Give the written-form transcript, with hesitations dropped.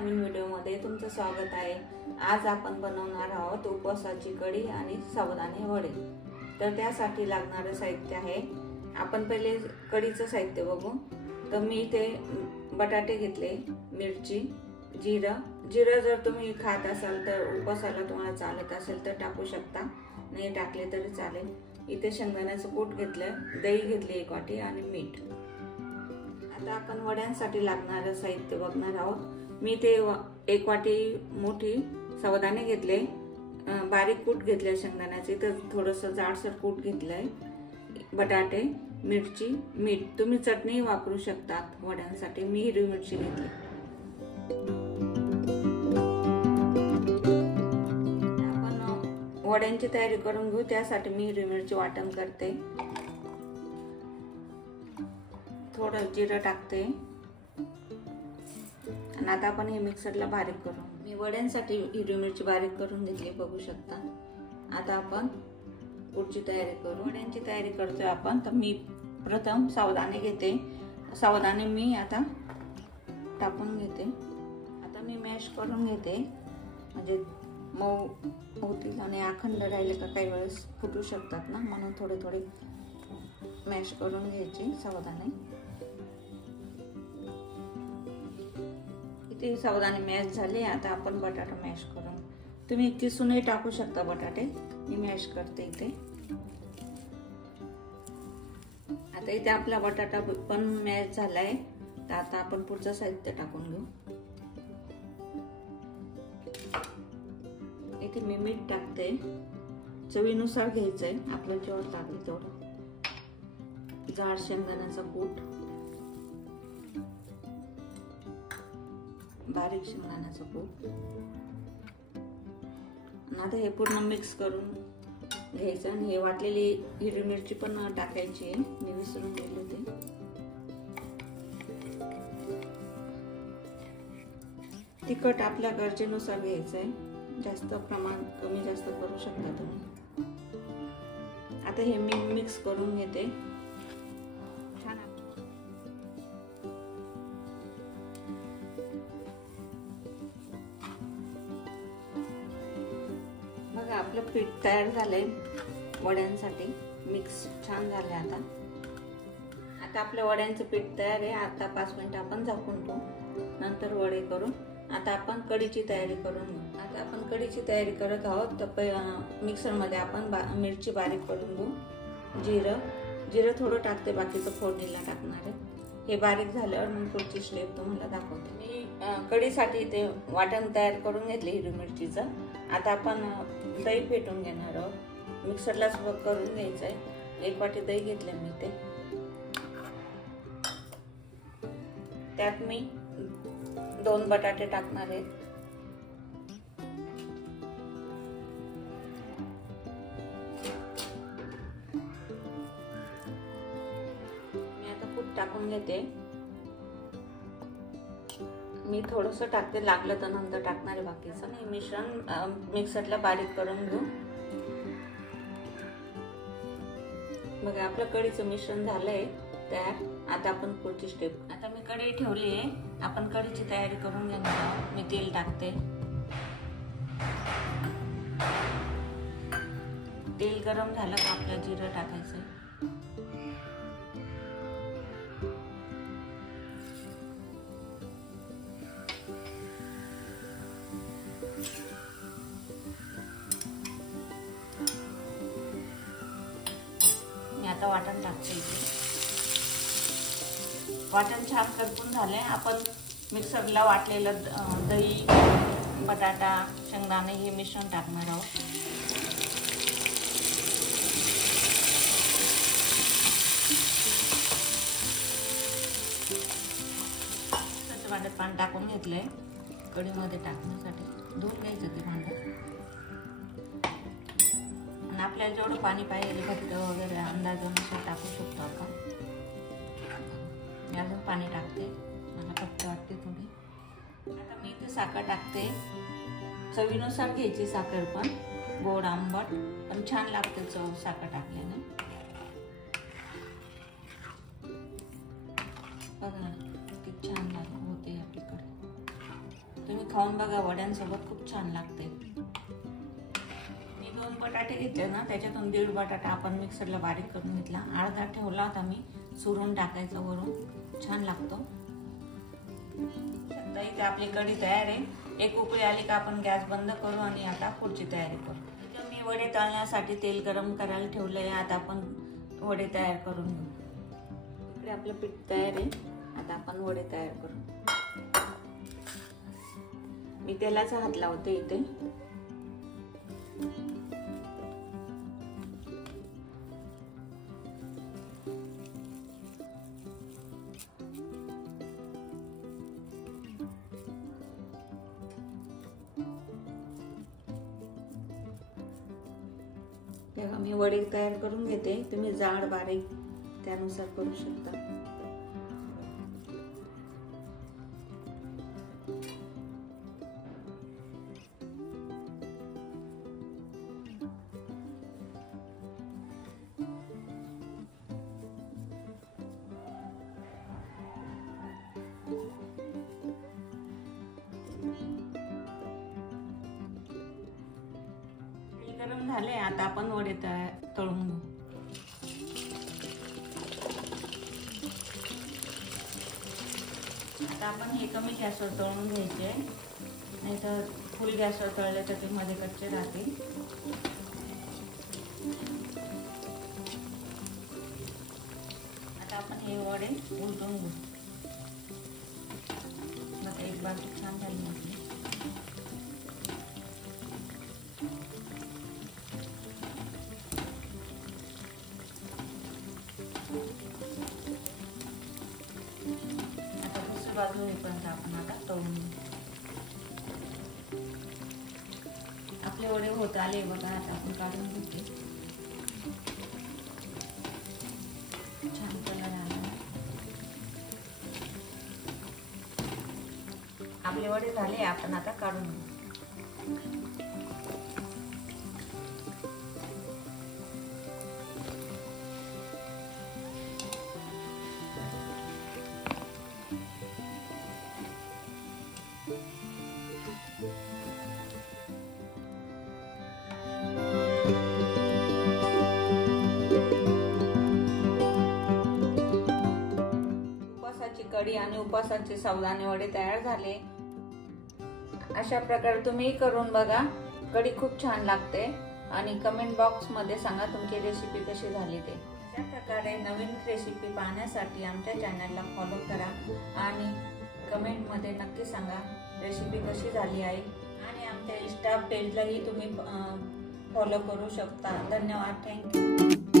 नवीन व्हिडिओमध्ये तुमचं स्वागत आहे। आज आपण बनवणार आहोत उपवासाची कढी आणि साबुदाणे वडे। तर त्यासाठी लागणारे साहित्य आहे, आपण पहिले कढीचं साहित्य बघू। तर मी इथे बटाटे घेतले, मिरची, जिरं जर तुम्ही खात असाल तर उपवासाला तुम्हाला चालत असेल तर टाकू शकता, नाही टाकले तरी चालेल। इथे शेंगदाण्याचं कूट घेतलं, दही घेतली 1 वाटी आणि मीठ। आता आपण वड्यांसाठी लागणारे साहित्य बघणार आहोत। मी ते 1 वाटी मोठी साबुदाणे घेतले, बारीक कूट घेतले शेंगदाण्याचे, तर थोडंसं जाडसर कूट घेतलंय, बटाटे, मिरची, मीठ। तुम्ही चटणी वापरू शकता वड्यांसाठी, मी हिरवी मिरची घेतली। आपण वड्यांची तयारी करून घेऊ, त्यासाठी मी हिरवी मिरची वाटण करते। थोडं जिरं टाकते आणि आता आपण हे मिक्सरला बारीक करू। मी वड्यांसाठी हिरवी मिरची बारीक करून घेतली, बघू शकता। आता आपण पुढची तयारी करू, वड्यांची तयारी करतोय आपण। तर मी प्रथम साबुदाणे घेते, साबुदाणे मी आता टाकून घेते। आता मी मॅश करून घेते, म्हणजे मऊ होतील आणि अखंड राहिले का काही वेळेस फुटू शकतात ना, म्हणून थोडे थोडे मॅश करून घ्यायचे साबुदाणे। इथे साबुदाणे मॅश झाले, आता आपण बटाटा मॅश करून, तुम्ही किसूनही टाकू शकता बटाटे, मी मॅश करते इथे। आता इथे आपला बटाटा पण मॅश झालाय, तर आता आपण पुढचं साहित्य टाकून घेऊ। इथे मी मीठ टाकते, चवीनुसार घ्यायचंय, आपलं जेवढं लागेल तेवढं। जाड शेंगदाण्याचा कूट, बारीक शेंगदाण्याचा कूट। आता हे पूर्ण मिक्स करून घ्यायचं आणि हे वाटलेली हिरवी मिरची पण टाकायची आहे, मी विसरून गेले ते। तिखट आपल्या गरजेनुसार घ्यायचंय, जास्त प्रमाण कमी जास्त करू शकता तुम्ही। आता हे मी मिक्स करून घेते छान। बघा आपलं पीठ तयार झालंय वड्यांसाठी, मिक्स छान झाले। आता आपल्या वड्यांचं पीठ तयार आहे। आता 5 मिनिटं आपण झाकून ठेवू, नंतर वडे करू। आता आपण कढीची तयारी करून घेऊ। आता आपण कढीची तयारी करत आहोत, तर मिक्सर मध्ये आपण मिरची बारीक करून घेऊ, जिरं थोडं टाकते, बाकीचं फोडणीला टाकणार आहे। हे बारीक झाल्यावर मग पुढची स्टेप तुम्हाला दाखवते। मी कढीसाठी ते वाटण तयार करून घेतले हिरवी मिरचीचं। आता आपण दही फेटून घेणार आहोत, मिक्सरला करून घ्यायचंय। 1 वाटी दही घेतले मी, ते त्यात मी 2 बटाटे टाकणार आहे। मी आता कूट टाकून घेते, मी थोडंसं टाकते, लागलं तर नंतर टाकणार आहे बाकीचं। नाही, मिश्रण मिक्सरला बारीक करून घेऊ। बघा आपलं कढीचं मिश्रण झालंय तयार। आता आपण पुढची स्टेप, आता मी कढई ठेवली आहे, आपण कढीची तयारी करून घेणार आहोत। मी तेल टाकते, तेल गरम झालं का आपलं जिरं टाकायचं। मी आता वाटण टाकते इथे। वाटण छान करपून झाले, आपण मिक्सरला वाटलेलं दही, बटाटा, शेंगदाणे हे मिश्रण टाकणार आहोत। स्वच्छ भांड्यात पाणी टाकून घेतलंय कढीमध्ये टाकण्यासाठी, धुवून घ्यायचं ते भांडं। आणि आपल्याला जेवढं पाणी पाहिजे, घट्ट वगैरे अंदाजानुसार टाकू शकतो आपण। मी अजून पाणी टाकते, मला घट्ट वाटते थोडी। आता मी इथे साखर टाकते, चवीनुसार घ्यायची साखर, पण गोड आंबट पण छान लागते चव साखर टाकल्याने। बघा किती छान होते आपली कढी। तुम्ही खाऊन बघा, वड्यांसोबत खूप छान लागते। मी 2 बटाटे घेतले ना, त्याच्यातून 1.5 बटाटा आपण मिक्सरला बारीक करून घेतला, अर्धा ठेवला होता मी, सुरून टाकायचा वरून, छान लागतो। इथे आपली कढी तयार आहे। एक उकळी आली का आपण गॅस बंद करू आणि आता पुढची तयारी करू। तर मी वडे तळण्यासाठी तेल गरम करायला ठेवलंय, आता आपण वडे तयार करून घेऊ। इकडे आपलं पीठ तयार आहे, आता आपण वडे तयार करू। मी तेलाचा हात लावते इथे। तेव्हा मी वडे तयार करून घेते, तुम्ही जाड बारीक त्यानुसार करू शकता। गरम झाले, आता आपण वडे तळून घेऊ। आता आपण हे कमी गॅसवर तळून घ्यायचे, नाहीतर फुल गॅसवर तळले तर ते मध्ये कच्चे राहते। आता आपण हे वडे उलटून घेऊ। बघा, एक बाजू छान झाली आपली। आता दुसरी बाजू होईपर्यंत आपण आता तळून घेऊ। आपले वडे होत आले बघा, आता आपण काढून घेते। छान कलर आला। आपले वडे झाले, आपण आता काढून घेऊ। उपवासाची कढी आणि उपवासाचे साबुदाणे वडे तयार झाले। अशा प्रकारे तुम्ही करून बघा, कढी खूप छान लागते आणि कमेंट बॉक्स मध्ये सांगा तुमची रेसिपी कशी झाली ते। अशा प्रकारे नवीन रेसिपी पाहण्यासाठी आमच्या चॅनलला फॉलो करा आणि कमेंट मध्ये नक्की सांगा रेसिपी कशी झाली आहे। आणि आमच्या इंस्टा पेजलाही तुम्ही फॉलो करू शकता। धन्यवाद, थँक्यू।